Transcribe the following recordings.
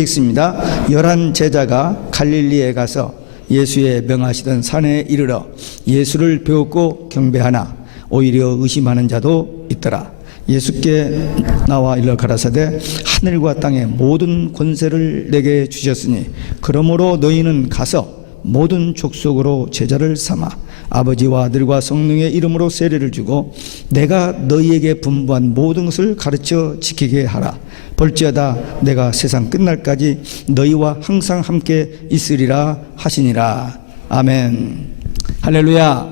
있습니다. 11 제자가 갈릴리에 가서 예수의 명하시던 산에 이르러 예수를 배웠고 경배하나 오히려 의심하는 자도 있더라. 예수께 나와 일러 가라사대 하늘과 땅의 모든 권세를 내게 주셨으니 그러므로 너희는 가서 모든 족속으로 제자를 삼아 아버지와 아들과 성령의 이름으로 세례를 주고 내가 너희에게 분부한 모든 것을 가르쳐 지키게 하라. 볼지어다 내가 세상 끝날까지 너희와 항상 함께 있으리라 하시니라. 아멘. 할렐루야.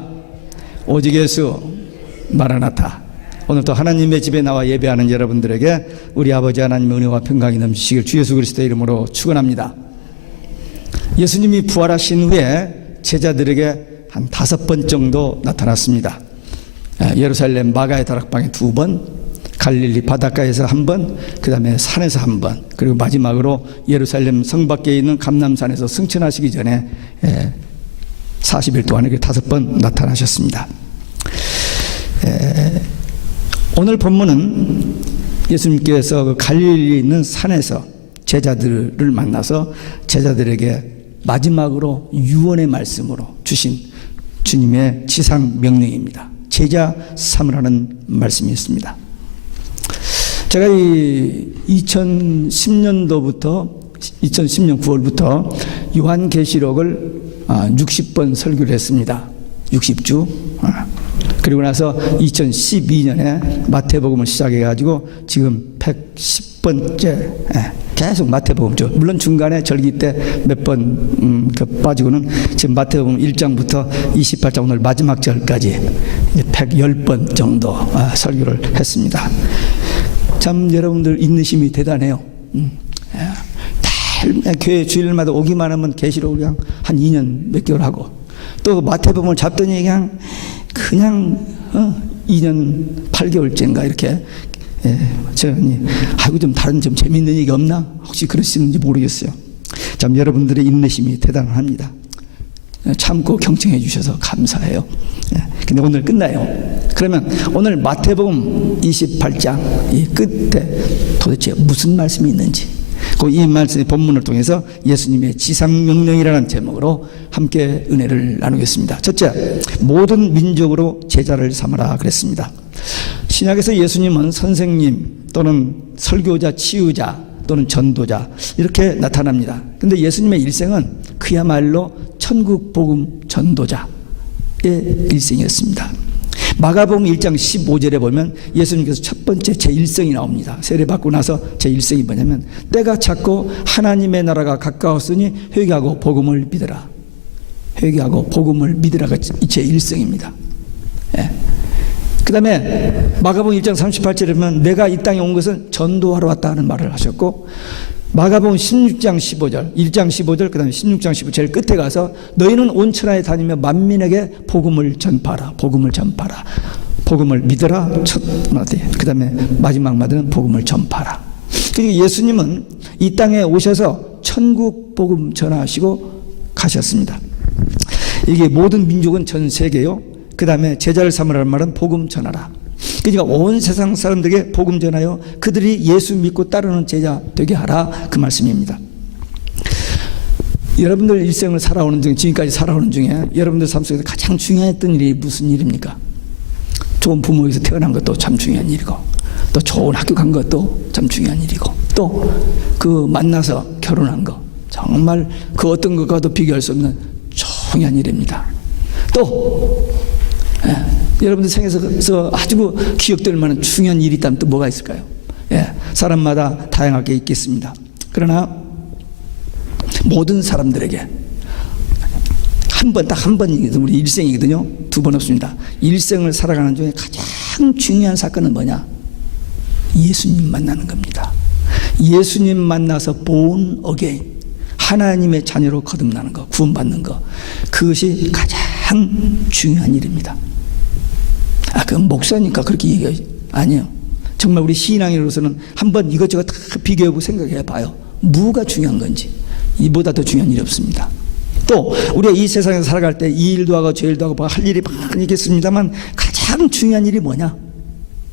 오직 예수 마라나타. 오늘도 하나님의 집에 나와 예배하는 여러분들에게 우리 아버지 하나님의 은혜와 평강이 넘치시길 주 예수 그리스도의 이름으로 축원합니다. 예수님이 부활하신 후에 제자들에게 한 5번 정도 나타났습니다. 예루살렘 마가의 다락방에 2번, 갈릴리 바닷가에서 1번, 그 다음에 산에서 1번, 그리고 마지막으로 예루살렘 성 밖에 있는 감람산에서 승천하시기 전에 40일 동안 이렇게 5번 나타나셨습니다. 오늘 본문은 예수님께서 그 갈릴리에 있는 산에서 제자들을 만나서 제자들에게 마지막으로 유언의 말씀으로 주신 주님의 지상 명령입니다. 제자 삼으라는 말씀이 있습니다. 제가 이 2010년도부터 2010년 9월부터 요한계시록을 60번 설교를 했습니다. 60주. 그리고 나서 2012년에 마태복음을 시작해가지고 지금 110번째 계속 마태복음죠. 물론 중간에 절기 때 몇 번 빠지고는 지금 마태복음 1장부터 28장 오늘 마지막 절까지 110번 정도 설교를 했습니다. 참 여러분들 인내심이 대단해요. 교회 주일마다 오기만 하면 계시록을 그냥 한 2년 몇 개월 하고 또 마태복음을 잡더니 그냥 2년 8개월째인가 이렇게 제가 아이고 좀 다른 좀 재밌는 얘기 없나? 혹시 그러시는지 모르겠어요. 참 여러분들의 인내심이 대단합니다. 참고 경청해 주셔서 감사해요. 근데 오늘 끝나요. 그러면 오늘 마태복음 28장 이 끝에 도대체 무슨 말씀이 있는지 이 말씀의 본문을 통해서 예수님의 지상명령이라는 제목으로 함께 은혜를 나누겠습니다. 첫째, 모든 민족으로 제자를 삼으라 그랬습니다. 신약에서 예수님은 선생님 또는 설교자, 치유자 또는 전도자 이렇게 나타납니다. 그런데 예수님의 일생은 그야말로 천국 복음 전도자의 일생이었습니다. 마가복음 1장 15절에 보면 예수님께서 첫 번째 제1성이 나옵니다. 세례받고 나서 제1성이 뭐냐면 때가 찼고 하나님의 나라가 가까웠으니 회개하고 복음을 믿으라. 회개하고 복음을 믿으라가 제1성입니다. 그 다음에 마가복음 1장 38절에 보면 내가 이 땅에 온 것은 전도하러 왔다는 말을 하셨고 마가복음 16장 15절 1장 15절 그 다음에 16장 15절 제일 끝에 가서 너희는 온 천하에 다니며 만민에게 복음을 전파하라. 복음을 전파하라. 복음을 믿으라. 첫 마디 그 다음에 마지막 마디는 복음을 전파하라. 그러니까 예수님은 이 땅에 오셔서 천국 복음 전하시고 가셨습니다. 이게 모든 민족은 전 세계요. 그 다음에 제자를 삼으라는 말은 복음 전하라. 그러니까 온 세상 사람들에게 복음 전하여 그들이 예수 믿고 따르는 제자 되게 하라 그 말씀입니다. 여러분들 일생을 살아오는 중에 지금까지 살아오는 중에 여러분들 삶 속에서 가장 중요했던 일이 무슨 일입니까? 좋은 부모에서 태어난 것도 참 중요한 일이고 또 좋은 학교 간 것도 참 중요한 일이고 또 그 만나서 결혼한 거 정말 그 어떤 것과도 비교할 수 없는 중요한 일입니다. 또 여러분들 생에서 아주 기억될 만한 중요한 일이 있다면 또 뭐가 있을까요? 사람마다 다양하게 있겠습니다. 그러나 모든 사람들에게 딱 한 번이거든요. 우리 일생이거든요. 2번 없습니다. 일생을 살아가는 중에 가장 중요한 사건은 뭐냐? 예수님 만나는 겁니다. 예수님 만나서 born again 하나님의 자녀로 거듭나는 거, 구원받는 거 그것이 가장 중요한 일입니다. 그건 목사니까 그렇게 얘기하지. 아니에요. 정말 우리 신앙인으로서는 한번 이것저것 다 비교해보고 생각해 봐요. 뭐가 중요한 건지. 이보다 더 중요한 일이 없습니다. 또 우리가 이 세상에서 살아갈 때 이 일도 하고 저 일도 하고 할 일이 많이 있겠습니다만 가장 중요한 일이 뭐냐?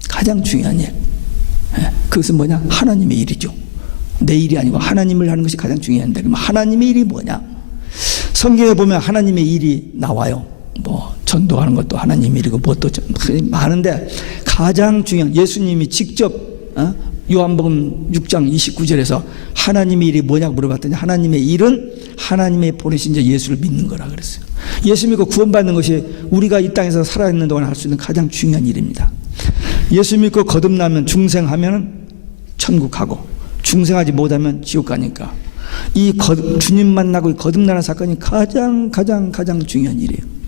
가장 중요한 일. 그것은 뭐냐? 하나님의 일이죠. 내 일이 아니고 하나님을 하는 것이 가장 중요한데, 그럼 하나님의 일이 뭐냐? 성경에 보면 하나님의 일이 나와요. 뭐 전도하는 것도 하나님의 일이고 뭣도 많은데, 가장 중요한, 예수님이 직접 요한복음 6장 29절에서 하나님의 일이 뭐냐고 물어봤더니 하나님의 일은 하나님의 보내신 자 예수를 믿는 거라 그랬어요. 예수 믿고 구원받는 것이 우리가 이 땅에서 살아있는 동안 할 수 있는 가장 중요한 일입니다. 예수 믿고 거듭나면 중생하면 천국 가고, 중생하지 못하면 지옥 가니까 이 주님 만나고 거듭나는 사건이 가장 중요한 일이에요.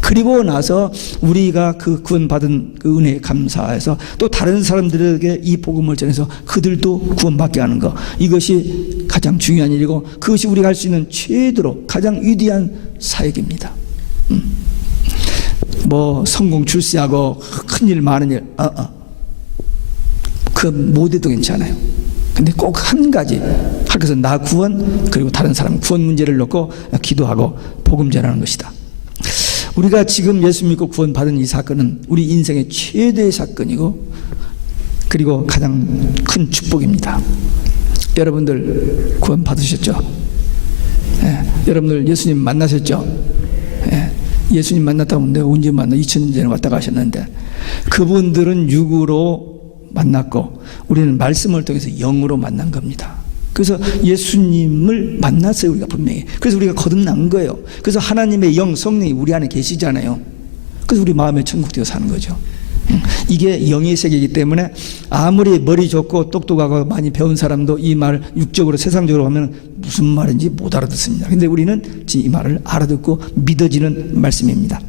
그리고 나서 우리가 그 구원받은 그 은혜에 감사해서 또 다른 사람들에게 이 복음을 전해서 그들도 구원받게 하는 것, 이것이 가장 중요한 일이고, 그것이 우리가 할 수 있는 최대로 가장 위대한 사역입니다. 뭐 성공 출세하고 큰일 많은 일, 그 못해도 괜찮아요. 근데 꼭 한 가지 할 것은 나 구원, 그리고 다른 사람 구원 문제를 놓고 기도하고 복음 전하는 것이다. 우리가 지금 예수 믿고 구원 받은 이 사건은 우리 인생의 최대의 사건이고, 그리고 가장 큰 축복입니다. 여러분들 구원 받으셨죠? 여러분들 예수님 만나셨죠? 예수님 만났다고 하면 내가 언제 만나? 2000년 전에 왔다 가셨는데, 그분들은 육으로 만났고 우리는 말씀을 통해서 영으로 만난 겁니다. 그래서 예수님을 만났어요, 우리가 분명히. 그래서 우리가 거듭난 거예요. 그래서 하나님의 영, 성령이 우리 안에 계시잖아요. 그래서 우리 마음에 천국 되어 사는 거죠. 이게 영의 세계이기 때문에 아무리 머리 좋고 똑똑하고 많이 배운 사람도 이 말 육적으로 세상적으로 하면 무슨 말인지 못 알아듣습니다. 근데 우리는 이 말을 알아듣고 믿어지는 말씀입니다.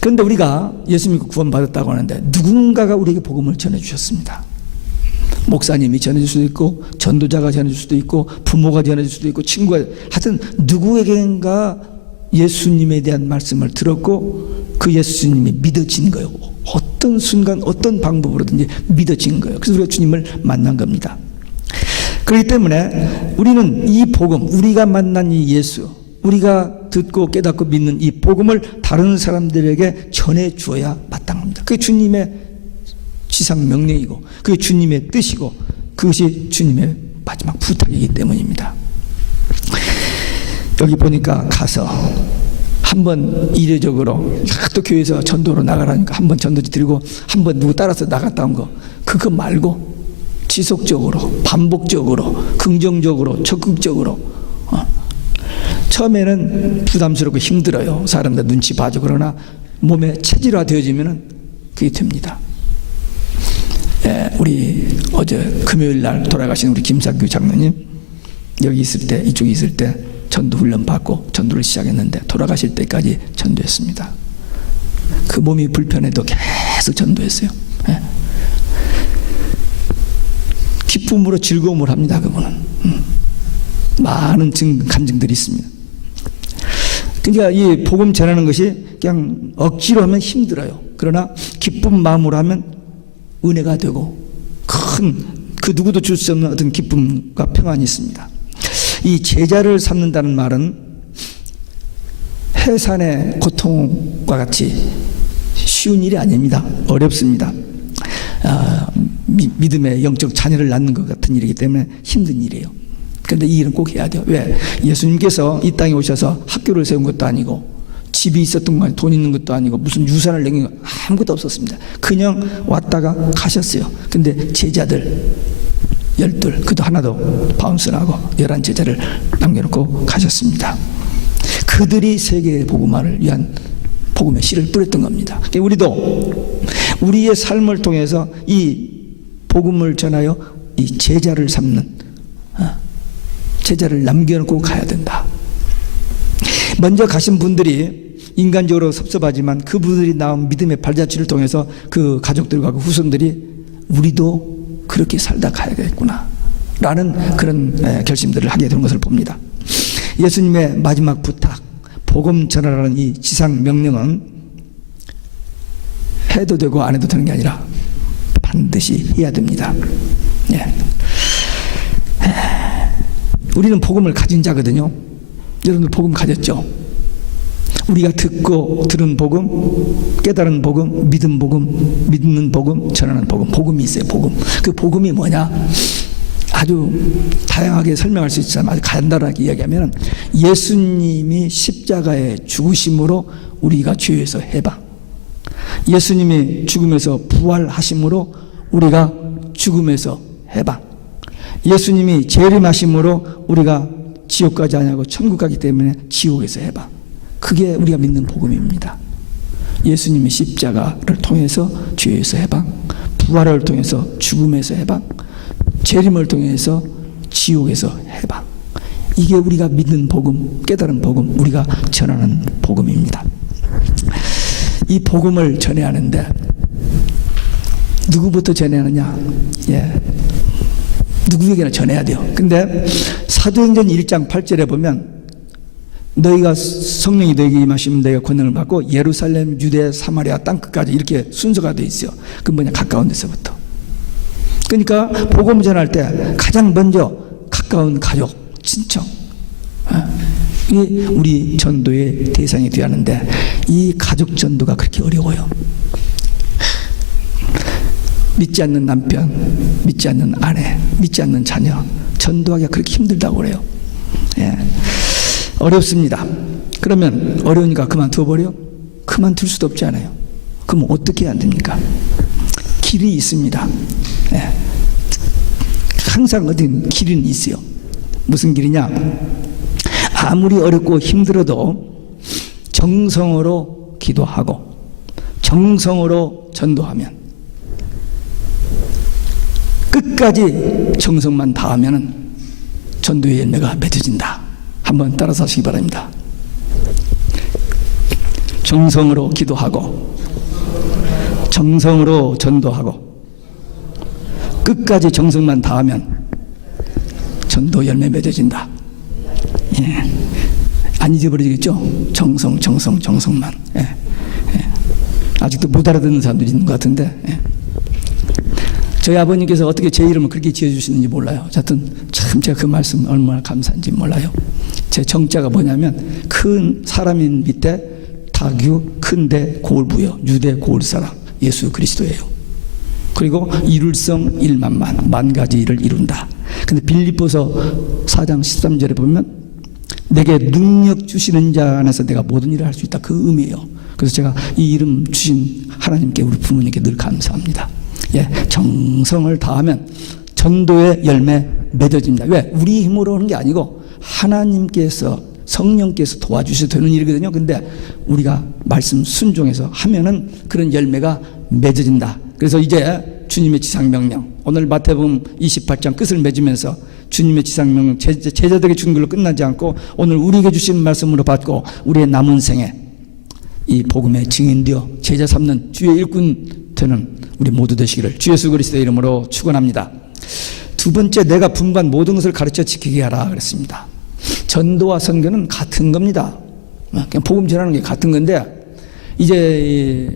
그런데 우리가 예수 믿고 구원받았다고 하는데 누군가가 우리에게 복음을 전해주셨습니다. 목사님이 전해줄 수도 있고, 전도자가 전해줄 수도 있고, 부모가 전해줄 수도 있고, 친구가, 하여튼 누구에겐가 예수님에 대한 말씀을 들었고 그 예수님이 믿어진 거예요. 어떤 순간 어떤 방법으로든지 믿어진 거예요. 그래서 우리가 주님을 만난 겁니다. 그렇기 때문에 우리는 이 복음, 우리가 만난 이 예수, 우리가 듣고 깨닫고 믿는 이 복음을 다른 사람들에게 전해 주어야 마땅합니다. 그게 주님의 지상 명령이고, 그게 주님의 뜻이고, 그것이 주님의 마지막 부탁이기 때문입니다. 여기 보니까 가서 한번 이례적으로 또 교회에서 전도로 나가라니까 한번 전도지 드리고 한번 누구 따라서 나갔다 온 거, 그거 말고 지속적으로, 반복적으로, 긍정적으로, 적극적으로. 처음에는 부담스럽고 힘들어요. 사람들 눈치 봐줘. 그러나 몸에 체질화 되어지면 그게 됩니다. 우리 어제 금요일 날 돌아가신 우리 김상규 장로님, 여기 있을 때, 이쪽에 있을 때 전도 훈련 받고 전도를 시작했는데 돌아가실 때까지 전도했습니다. 그 몸이 불편해도 계속 전도했어요. 기쁨으로 즐거움을 합니다. 그분은 많은 간증들이 있습니다. 그러니까 이 복음 전하는 것이 그냥 억지로 하면 힘들어요. 그러나 기쁜 마음으로 하면 은혜가 되고 큰, 그 누구도 줄 수 없는 어떤 기쁨과 평안이 있습니다. 이 제자를 삼는다는 말은 해산의 고통과 같이 쉬운 일이 아닙니다. 어렵습니다. 믿음의 영적 자녀를 낳는 것 같은 일이기 때문에 힘든 일이에요. 그런데 이 일은 꼭 해야 돼요. 왜? 예수님께서 이 땅에 오셔서 학교를 세운 것도 아니고 집이 있었던 거 아니고 돈 있는 것도 아니고 무슨 유산을 남긴 거 아무것도 없었습니다. 그냥 왔다가 가셨어요. 근데 제자들 12, 그도 하나도 바운스나고 11 제자를 남겨놓고 가셨습니다. 그들이 세계의 복음화를 위한 복음의 씨를 뿌렸던 겁니다. 우리도 우리의 삶을 통해서 이 복음을 전하여 이 제자를 삼는, 제자를 남겨놓고 가야 된다. 먼저 가신 분들이 인간적으로 섭섭하지만 그분들이 낳은 믿음의 발자취를 통해서 그 가족들과 그 후손들이 우리도 그렇게 살다 가야겠구나 라는 그런 결심들을 하게 되는 것을 봅니다. 예수님의 마지막 부탁, 복음 전하라는 이 지상 명령은 해도 되고 안 해도 되는 게 아니라 반드시 해야 됩니다. 우리는 복음을 가진 자거든요. 여러분들 복음 가졌죠? 우리가 듣고 들은 복음, 깨달은 복음, 믿은 복음, 믿는 복음, 전하는 복음, 복음이 있어요. 복음. 그 복음이 뭐냐? 아주 다양하게 설명할 수 있지만 아주 간단하게 이야기하면 예수님이 십자가의 죽으심으로 우리가 죄에서 해방, 예수님이 죽음에서 부활하심으로 우리가 죽음에서 해방, 예수님이 재림하심으로 우리가 지옥 가지 아니하고 천국 가기 때문에 지옥에서 해방. 그게 우리가 믿는 복음입니다. 예수님이 십자가를 통해서 죄에서 해방, 부활을 통해서 죽음에서 해방, 재림을 통해서 지옥에서 해방. 이게 우리가 믿는 복음, 깨달은 복음, 우리가 전하는 복음입니다. 이 복음을 전해야 하는데 누구부터 전해야 하느냐? 누구에게나 전해야 돼요. 근데 사도행전 1장 8절에 보면 너희가 성령이 너희에게 임하시면 너희가 권능을 받고 예루살렘, 유대, 사마리아 땅끝까지 이렇게 순서가 되어 있어요. 그 뭐냐? 가까운 데서부터. 그러니까 복음 전할 때 가장 먼저 가까운 가족, 친척, 이게 우리 전도의 대상이 되어야 하는데 이 가족 전도가 그렇게 어려워요. 믿지 않는 남편, 믿지 않는 아내, 믿지 않는 자녀 전도하기가 그렇게 힘들다고 그래요. 어렵습니다. 그러면 어려우니까 그만둬버려? 그만둘 수도 없지 않아요. 그럼 어떻게 해야 됩니까? 길이 있습니다. 항상 어딘 길은 있어요. 무슨 길이냐? 아무리 어렵고 힘들어도 정성으로 기도하고 정성으로 전도하면, 끝까지 정성만 다하면 전도의 열매가 맺어진다. 한번 따라서 하시기 바랍니다. 정성으로 기도하고 정성으로 전도하고 끝까지 정성만 다하면 전도 열매 맺어진다. 안 잊어버리겠죠? 정성만. 아직도 못 알아듣는 사람들이 있는 것 같은데, 저희 아버님께서 어떻게 제 이름을 그렇게 지어주시는지 몰라요. 하여튼 참 제가 그 말씀 얼마나 감사한지 몰라요. 제 정자가 뭐냐면 큰 사람인 밑에 다규, 큰데 고울부여, 유대 고울 사람 예수 그리스도예요. 그리고 이룰성 일만만, 만 가지 일을 이룬다. 근데 빌립보서 4장 13절에 보면 내게 능력 주시는 자 안에서 내가 모든 일을 할 수 있다. 그 의미예요. 그래서 제가 이 이름 주신 하나님께, 우리 부모님께 늘 감사합니다. 정성을 다하면 전도의 열매 맺어집니다. 왜? 우리 힘으로 하는 게 아니고 하나님께서, 성령께서 도와주셔도 되는 일이거든요. 근데 우리가 말씀 순종해서 하면은 그런 열매가 맺어진다. 그래서 이제 주님의 지상명령, 오늘 마태복음 28장 끝을 맺으면서 주님의 지상명령, 제자들에게 주는 걸로 끝나지 않고 오늘 우리에게 주신 말씀으로 받고 우리의 남은 생에 이 복음의 증인되어 제자 삼는 주의 일꾼 되는 우리 모두 되시기를 주 예수 그리스도의 이름으로 축원합니다. 두 번째, 내가 분부한 모든 것을 가르쳐 지키게 하라 그랬습니다. 전도와 선교는 같은 겁니다. 그냥 복음 전하는 게 같은 건데, 이제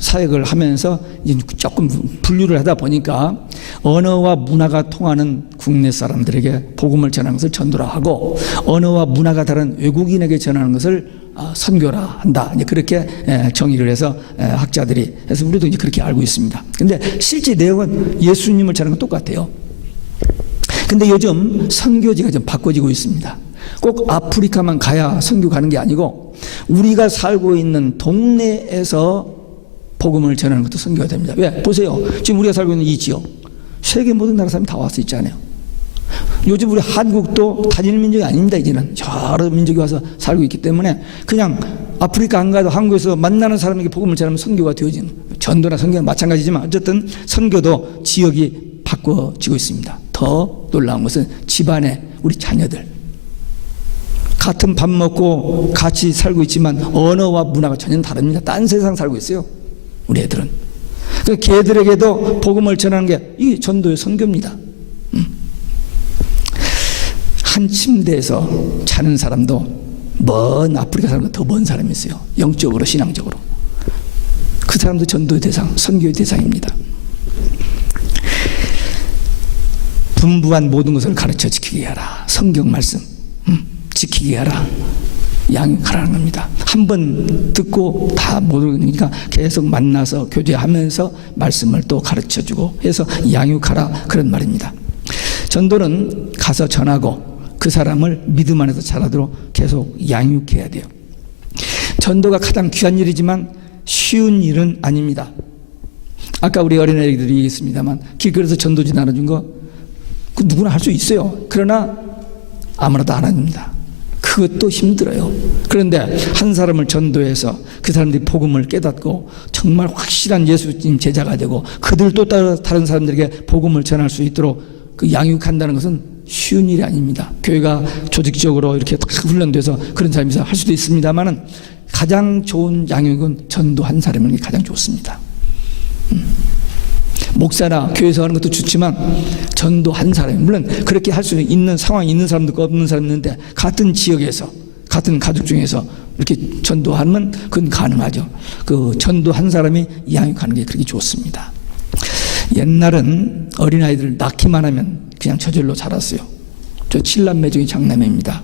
사역을 하면서 이제 조금 분류를 하다 보니까 언어와 문화가 통하는 국내 사람들에게 복음을 전하는 것을 전도라 하고, 언어와 문화가 다른 외국인에게 전하는 것을 선교라 한다. 이제 그렇게 정의를 해서 학자들이 해서 우리도 이제 그렇게 알고 있습니다. 근데 실제 내용은 예수님을 전하는 건 똑같아요. 근데 요즘 선교지가 좀 바꿔지고 있습니다. 꼭 아프리카만 가야 선교 가는 게 아니고 우리가 살고 있는 동네에서 복음을 전하는 것도 선교가 됩니다. 왜? 보세요. 지금 우리가 살고 있는 이 지역, 세계 모든 나라 사람이 다 와서 있잖아요. 요즘 우리 한국도 단일 민족이 아닙니다. 이제는 여러 민족이 와서 살고 있기 때문에 그냥 아프리카 안 가도 한국에서 만나는 사람에게 복음을 전하면 선교가 되어지는, 전도나 선교는 마찬가지지만 어쨌든 선교도 지역이 바꿔지고 있습니다. 더 놀라운 것은 집안에 우리 자녀들 같은 밥 먹고 같이 살고 있지만 언어와 문화가 전혀 다릅니다. 딴 세상 살고 있어요, 우리 애들은. 그래서 걔들에게도 복음을 전하는 게 이게 전도의 선교입니다. 한 침대에서 자는 사람도 먼 아프리카 사람보다 더 먼 사람이 있어요. 영적으로, 신앙적으로. 그 사람도 전도의 대상, 선교의 대상입니다. 분부한 모든 것을 가르쳐 지키게 하라. 성경 말씀 지키게 하라. 양육하라는 겁니다. 한 번 듣고 다 모르니까 계속 만나서 교제하면서 말씀을 또 가르쳐주고 해서 양육하라, 그런 말입니다. 전도는 가서 전하고 그 사람을 믿음 안에서 자라도록 계속 양육해야 돼요. 전도가 가장 귀한 일이지만 쉬운 일은 아닙니다. 아까 우리 어린아이들이 얘기했습니다만 길거리에서 전도지 나눠준 거 그 누구나 할 수 있어요. 그러나 아무나도 안 합니다. 그것도 힘들어요. 그런데 한 사람을 전도해서 그 사람들이 복음을 깨닫고 정말 확실한 예수님 제자가 되고 그들도 다른 사람들에게 복음을 전할 수 있도록 그 양육한다는 것은 쉬운 일이 아닙니다. 교회가 조직적으로 이렇게 딱 훈련돼서 그런 사람이 할 수도 있습니다만은 가장 좋은 양육은 전도한 사람에게 가장 좋습니다. 목사나 교회에서 하는 것도 좋지만 전도한 사람, 물론 그렇게 할 수 있는 상황이 있는 사람도 있고 없는 사람도 있는데 같은 지역에서 같은 가족 중에서 이렇게 전도하면 그건 가능하죠. 그 전도한 사람이 양육하는 게 그렇게 좋습니다. 옛날은 어린아이들 낳기만 하면 그냥 저절로 자랐어요. 저 7남매 중에 장남매입니다.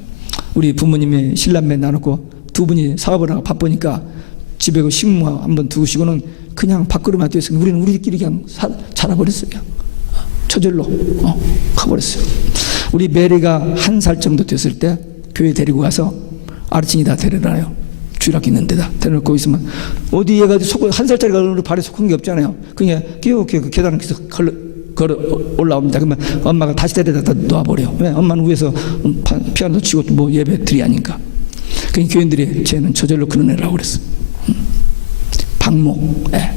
우리 부모님이 7남매 나눴고 두 분이 사업을 하고 바쁘니까 집에 그 식무 한번 두시고는 그냥 밥그릇만 떼서 우리는 우리끼리 그냥 자라버렸어요. 저절로 가버렸어요. 우리 메리가 1살 정도 됐을 때 교회 데리고 가서 아르친이다 데려다요. 주일학교 있는 데다 데려놓고 있으면 어디 얘가 1살짜리가 발에 속은 게 없잖아요. 그냥 그 계단을 걸어 올라옵니다. 그러면 엄마가 다시 데려다 놓아버려요. 왜? 엄마는 위에서 피아노 치고 뭐 예배 드리하니까. 그러니까 교인들이 쟤는 저절로 그런 애라고 그랬어요. 방목. 예.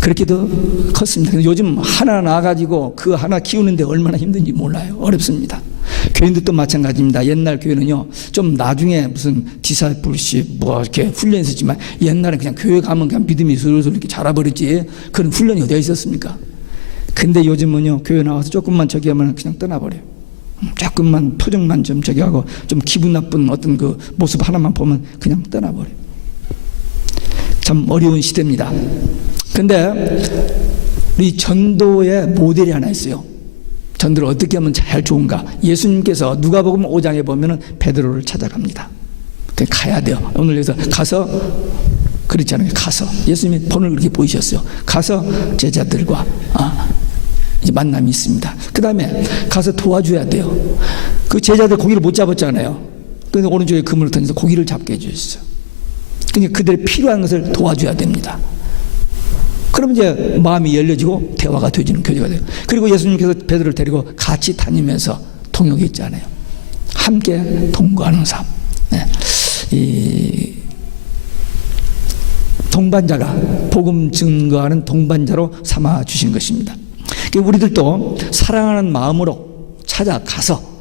그렇게도 컸습니다. 요즘 하나 낳아가지고 그 하나 키우는데 얼마나 힘든지 몰라요. 어렵습니다. 교인들도 마찬가지입니다. 옛날 교회는요, 좀 나중에 무슨 디사이플십 뭐 이렇게 훈련이 있었지만 옛날에 그냥 교회 가면 그냥 믿음이 슬슬 이렇게 자라버렸지 그런 훈련이 어디에 있었습니까? 근데 요즘은요, 교회 나와서 조금만 저기 하면 그냥 떠나버려요. 조금만 표정만 좀 저기 하고 좀 기분 나쁜 어떤 그 모습 하나만 보면 그냥 떠나버려요. 참 어려운 시대입니다. 근데 우리 전도의 모델이 하나 있어요. 전도를 어떻게 하면 잘 좋은가? 예수님께서 누가복음 5장에 보면은 베드로를 찾아갑니다. 가야 돼요. 오늘 여기서 가서 그렇잖아요. 가서 예수님이 본을 그렇게 보이셨어요. 가서 제자들과 이제 만남이 있습니다. 그 다음에 가서 도와줘야 돼요. 그 제자들 고기를 못 잡았잖아요. 그래서 오른쪽에 그물을 던져서 고기를 잡게 해주셨어요. 그러니까 그들의 필요한 것을 도와줘야 됩니다. 그럼 이제 마음이 열려지고 대화가 되어지는 교제가 돼요. 그리고 예수님께서 베드로를 데리고 같이 다니면서 동역했잖아요. 함께 동거하는 삶. 네. 이 동반자가 복음 증거하는 동반자로 삼아 주신 것입니다. 그러니까 우리들도 사랑하는 마음으로 찾아가서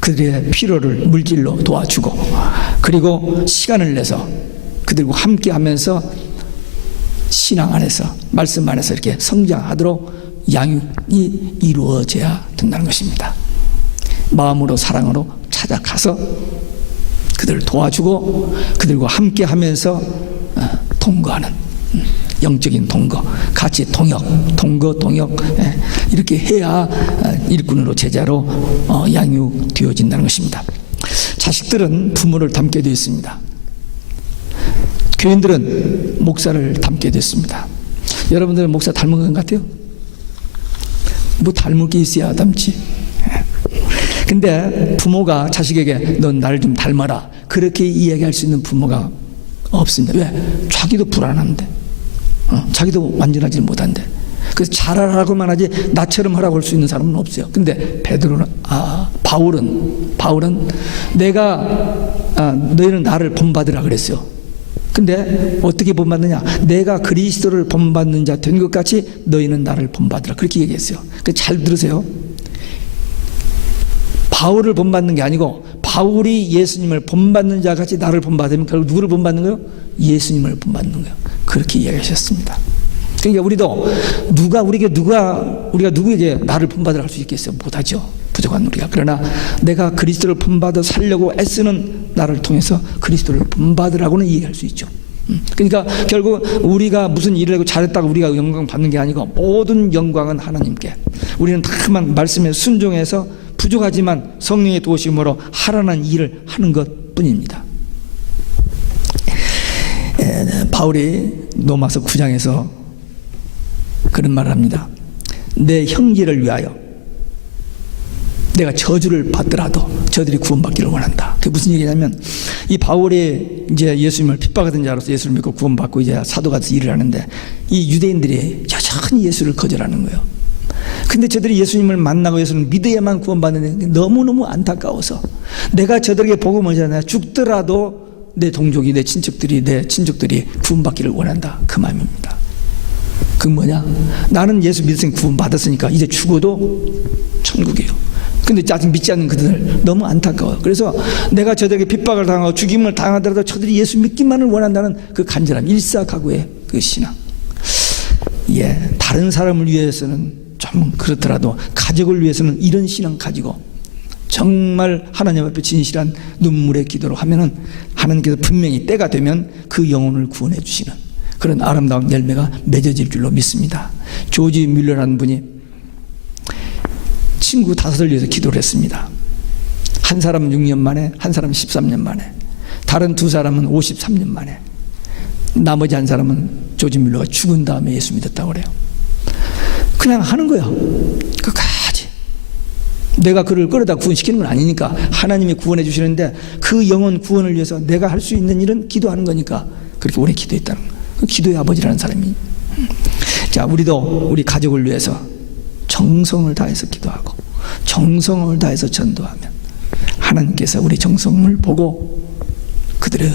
그들의 필요를 물질로 도와주고 그리고 시간을 내서 그들과 함께 하면서 신앙 안에서 말씀 안에서 이렇게 성장하도록 양육이 이루어져야 된다는 것입니다. 마음으로 사랑으로 찾아가서 그들을 도와주고 그들과 함께 하면서 동거하는 영적인 동거, 같이 동거 이렇게 해야 일꾼으로 제자로 양육되어진다는 것입니다. 자식들은 부모를 닮게 되어 있습니다. 교인들은 목사를 닮게 됐습니다. 여러분들은 목사 닮은 것 같아요? 뭐 닮을 게 있어야 닮지. 근데 부모가 자식에게 넌 나를 좀 닮아라 그렇게 이야기할 수 있는 부모가 없습니다. 왜? 자기도 불안한데 자기도 완전하지 못한데 그래서 잘하라고만 하지 나처럼 하라고 할 수 있는 사람은 없어요. 근데 베드로는 바울은 내가 너희는 나를 본받으라 그랬어요. 근데 어떻게 본받느냐? 내가 그리스도를 본받는 자 된 것 같이 너희는 나를 본받으라 그렇게 얘기했어요. 잘 들으세요. 바울을 본받는 게 아니고 바울이 예수님을 본받는 자 같이 나를 본받으면 결국 누구를 본받는 거예요? 예수님을 본받는 거예요. 그렇게 이야기하셨습니다. 그러니까 우리도 우리가 누구에게 나를 본받으라 할 수 있겠어요? 못하죠. 부족한 우리가. 그러나 내가 그리스도를 본받아 살려고 애쓰는 나를 통해서 그리스도를 본받으라고는 이해할 수 있죠. 그러니까 결국 우리가 무슨 일을 하고 잘했다고 우리가 영광 받는 게 아니고 모든 영광은 하나님께. 우리는 다만 말씀에 순종해서 부족하지만 성령의 도우심으로 하라는 일을 하는 것 뿐입니다. 바울이 로마서 9장에서 그런 말을 합니다. 내 형제를 위하여 내가 저주를 받더라도 저들이 구원받기를 원한다. 그게 무슨 얘기냐면, 이 바울이 이제 예수님을 핍박하던 자로서 예수를 믿고 구원받고 이제 사도가 돼서 일을 하는데, 이 유대인들이 여전히 예수를 거절하는 거예요. 근데 저들이 예수님을 만나고 예수를 믿어야만 구원받는데 너무너무 안타까워서, 내가 저들에게 복음을 전해 죽더라도 내 동족이, 내 친족들이 구원받기를 원한다. 그 마음입니다. 그건 뭐냐? 나는 예수 믿었으니까 구원받았으니까 이제 죽어도 천국이에요. 근데 아직 믿지 않는 그들 너무 안타까워요. 그래서 내가 저들에게 핍박을 당하고 죽임을 당하더라도 저들이 예수 믿기만을 원한다는 그 간절함, 일사각오의 그 신앙. 예, 다른 사람을 위해서는 좀 그렇더라도 가족을 위해서는 이런 신앙 가지고 정말 하나님 앞에 진실한 눈물의 기도로 하면은 하나님께서 분명히 때가 되면 그 영혼을 구원해 주시는 그런 아름다운 열매가 맺어질 줄로 믿습니다. 조지 뮬러라는 분이 친구 5을 위해서 기도를 했습니다. 한 사람은 6년 만에, 한 사람은 13년 만에, 다른 2사람은 53년 만에, 나머지 한 사람은 조지 뮬러가 죽은 다음에 예수 믿었다고 그래요. 그냥 하는 거야. 끝까지. 내가 그를 끌어다 구원시키는 건 아니니까 하나님이 구원해 주시는데, 그 영혼 구원을 위해서 내가 할 수 있는 일은 기도하는 거니까 그렇게 오래 기도했다는 거예요. 그 기도의 아버지라는 사람이. 자, 우리도 우리 가족을 위해서 정성을 다해서 기도하고 정성을 다해서 전도하면 하나님께서 우리 정성을 보고 그들의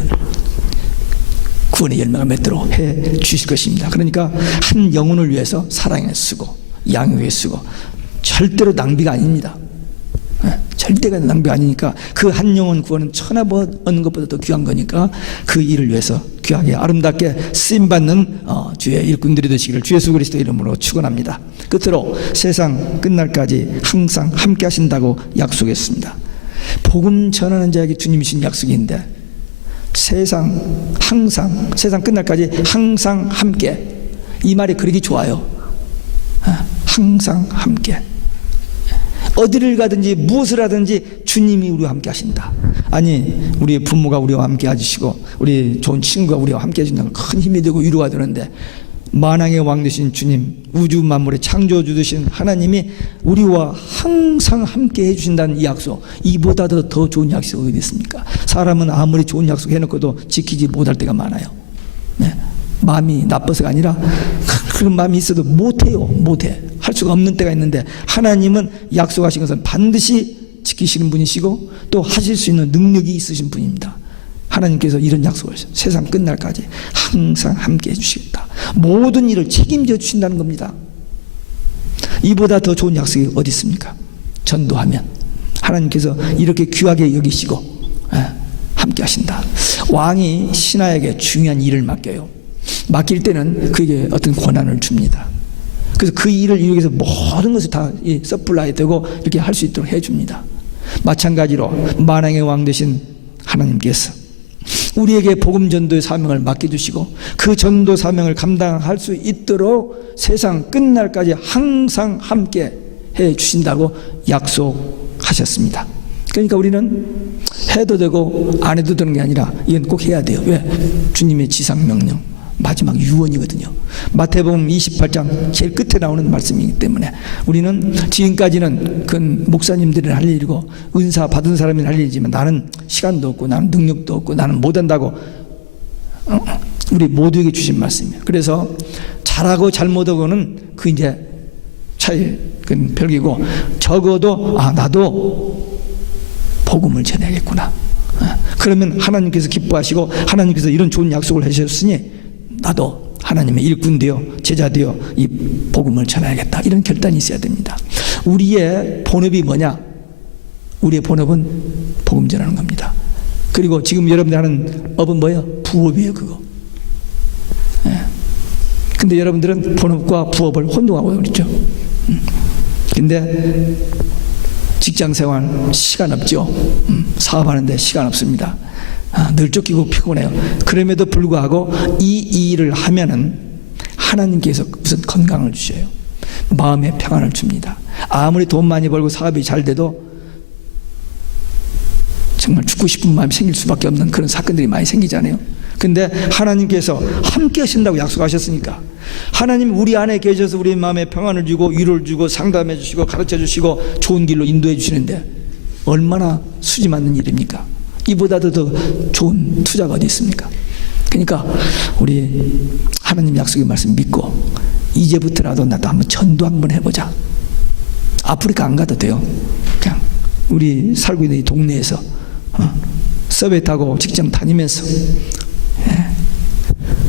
구원의 열매가 맺도록 해 주실 것입니다. 그러니까 한 영혼을 위해서 사랑에 쓰고 양육에 쓰고 절대로 낭비가 아닙니다. 절대가 낭비가 아니니까 그 한 영혼 구원은 천하 얻는 것보다 더 귀한 거니까 그 일을 위해서 귀하게 아름답게 쓰임받는 주의 일꾼들이 되시기를 주 예수 그리스도 이름으로 축원합니다. 끝으로 세상 끝날까지 항상 함께 하신다고 약속했습니다. 복음 전하는 자에게 주님이 주신 약속인데, 세상 끝날까지 항상 함께, 이 말이 그러기 좋아요. 항상 함께. 어디를 가든지 무엇을 하든지 주님이 우리와 함께 하신다. 아니, 우리 부모가 우리와 함께 해주시고 우리 좋은 친구가 우리와 함께 해준다는 큰 힘이 되고 위로가 되는데, 만왕의 왕 되신 주님, 우주 만물의 창조주 되신 하나님이 우리와 항상 함께 해주신다는 이 약속, 이보다 더 좋은 약속이 어디 있습니까? 사람은 아무리 좋은 약속 해놓고도 지키지 못할 때가 많아요. 네. 마음이 나빠서가 아니라 그런 마음이 있어도 못해요. 할 수가 없는 때가 있는데, 하나님은 약속하신 것은 반드시 지키시는 분이시고 또 하실 수 있는 능력이 있으신 분입니다. 하나님께서 이런 약속을 하셨어요. 세상 끝날까지 항상 함께 해주시겠다. 모든 일을 책임져 주신다는 겁니다. 이보다 더 좋은 약속이 어디 있습니까? 전도하면 하나님께서 이렇게 귀하게 여기시고 함께 하신다. 왕이 신하에게 중요한 일을 맡겨요. 맡길 때는 그에게 어떤 권한을 줍니다. 그래서 그 일을 이루기 위해서 모든 것을 다 서플라이 되고 이렇게 할 수 있도록 해줍니다. 마찬가지로 만왕의 왕 되신 하나님께서 우리에게 복음 전도의 사명을 맡겨주시고 그 전도 사명을 감당할 수 있도록 세상 끝날까지 항상 함께 해주신다고 약속하셨습니다. 그러니까 우리는 해도 되고 안 해도 되는 게 아니라 이건 꼭 해야 돼요. 왜? 주님의 지상명령, 마지막 유언이거든요. 마태복음 28장 제일 끝에 나오는 말씀이기 때문에 우리는 지금까지는 그 목사님들이 할 일이고 은사 받은 사람이 할 일이지만, 나는 시간도 없고 나는 능력도 없고 나는 못한다고 우리 모두에게 주신 말씀이에요. 그래서 잘하고 잘못하고는 그 이제 차이 그 별개고, 적어도 나도 복음을 전해야겠구나. 그러면 하나님께서 기뻐하시고 하나님께서 이런 좋은 약속을 해주셨으니 나도 하나님의 일꾼 되어 제자 되어 이 복음을 전해야겠다, 이런 결단이 있어야 됩니다. 우리의 본업이 뭐냐? 우리의 본업은 복음 전하는 겁니다. 그리고 지금 여러분들 하는 업은 뭐예요? 부업이에요. 그거. 근데 여러분들은 본업과 부업을 혼동하고 그렇죠. 근데 직장생활 시간 없죠. 사업하는데 시간 없습니다. 늘 쫓기고 피곤해요. 그럼에도 불구하고 이 일을 하면은 하나님께서 무슨 건강을 주셔요. 마음의 평안을 줍니다. 아무리 돈 많이 벌고 사업이 잘 돼도 정말 죽고 싶은 마음이 생길 수밖에 없는 그런 사건들이 많이 생기잖아요. 근데 하나님께서 함께 하신다고 약속하셨으니까, 하나님 우리 안에 계셔서 우리 마음에 평안을 주고 위로를 주고 상담해 주시고 가르쳐 주시고 좋은 길로 인도해 주시는데 얼마나 수지 맞는 일입니까? 이보다도 더 좋은 투자가 어디 있습니까? 그러니까 우리 하나님 약속의 말씀 믿고 이제부터라도 나도 한번 전도 한번 해보자. 아프리카 안 가도 돼요. 그냥 우리 살고 있는 이 동네에서 서베이 타고 직장 다니면서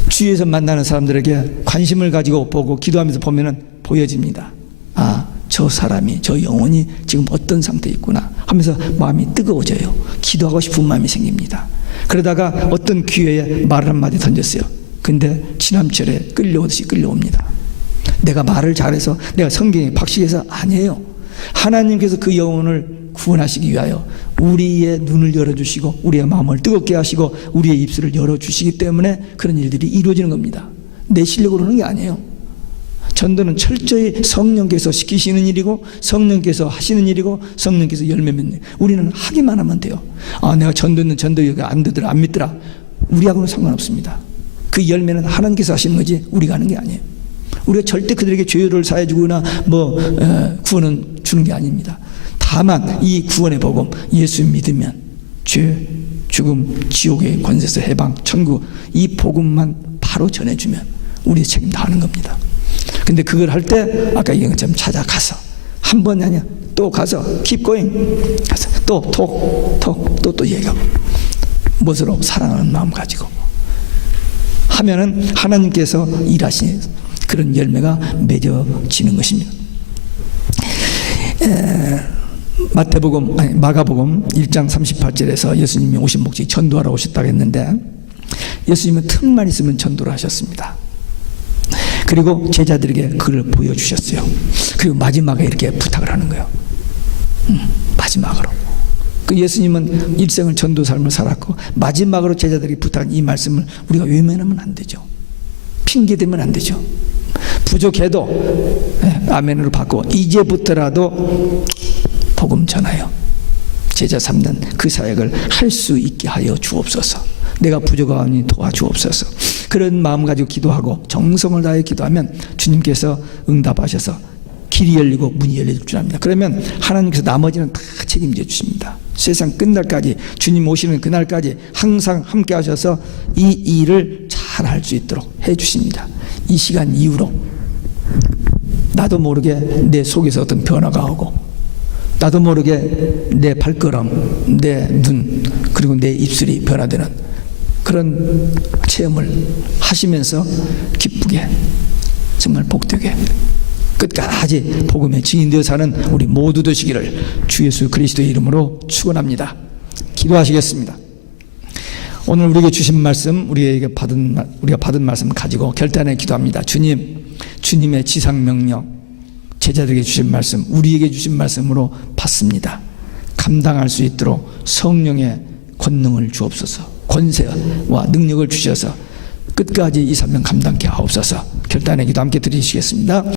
주위에서 만나는 사람들에게 관심을 가지고 보고 기도하면서 보면은 보여집니다. 아, 저 사람이, 저 영혼이 지금 어떤 상태에 있구나 하면서 마음이 뜨거워져요. 기도하고 싶은 마음이 생깁니다. 그러다가 어떤 기회에 말 한마디 던졌어요. 근데 지남철에 끌려오듯이 끌려옵니다. 내가 말을 잘해서, 내가 성경에 박식해서 아니에요. 하나님께서 그 영혼을 구원하시기 위하여 우리의 눈을 열어주시고 우리의 마음을 뜨겁게 하시고 우리의 입술을 열어주시기 때문에 그런 일들이 이루어지는 겁니다. 내 실력으로 하는 게 아니에요. 전도는 철저히 성령께서 시키시는 일이고 성령께서 하시는 일이고 성령께서 열매 맺는 일. 우리는 하기만 하면 돼요. 아, 내가 전도는 전도가 안 되더라, 안 믿더라. 우리하고는 상관없습니다. 그 열매는 하나님께서 하시는 거지 우리가 하는 게 아니에요. 우리가 절대 그들에게 죄를 사해 주거나 구원은 주는 게 아닙니다. 다만 이 구원의 복음, 예수 믿으면 죄, 죽음, 지옥의 권세에서 해방, 천국, 이 복음만 바로 전해주면 우리의 책임 다 하는 겁니다. 근데 그걸 할 때 아까 얘기한 것처럼 찾아가서 한 번이 아니야 또 가서 keep going, 가서 또 얘기하고 무엇으로? 사랑하는 마음 가지고 하면은 하나님께서 일하시는 그런 열매가 맺어지는 것입니다. 마가복음 1장 38절에서 예수님이 오신 목적이 전도하러 오셨다고 했는데 예수님은 틈만 있으면 전도를 하셨습니다. 그리고 제자들에게 그걸 보여주셨어요. 그리고 마지막에 이렇게 부탁을 하는 거예요. 마지막으로. 그 예수님은 일생을 전도 삶을 살았고 마지막으로 제자들에게 부탁한 이 말씀을 우리가 외면하면 안 되죠. 핑계대면 안 되죠. 부족해도 아멘으로 바꾸고 이제부터라도 복음 전하여 제자 삼는 그 사역을 할 수 있게 하여 주옵소서. 내가 부족하니 도와주옵소서. 그런 마음 가지고 기도하고 정성을 다해 기도하면 주님께서 응답하셔서 길이 열리고 문이 열릴 줄 압니다. 그러면 하나님께서 나머지는 다 책임져 주십니다. 세상 끝날까지, 주님 오시는 그날까지 항상 함께 하셔서 이 일을 잘 할 수 있도록 해 주십니다. 이 시간 이후로 나도 모르게 내 속에서 어떤 변화가 오고 나도 모르게 내 발걸음, 내 눈, 그리고 내 입술이 변화되는 그런 체험을 하시면서 기쁘게, 정말 복되게 끝까지 복음의 증인되어 사는 우리 모두 되시기를 주 예수 그리스도의 이름으로 축원합니다. 기도하시겠습니다. 오늘 우리에게 주신 말씀, 우리가 받은 말씀 가지고 결단해 기도합니다. 주님, 주님의 지상 명령, 제자들에게 주신 말씀, 우리에게 주신 말씀으로 받습니다. 감당할 수 있도록 성령의 권능을 주옵소서. 권세와 능력을 주셔서 끝까지 이 사명 감당케 하옵소서. 결단의 기도 함께 드리시겠습니다.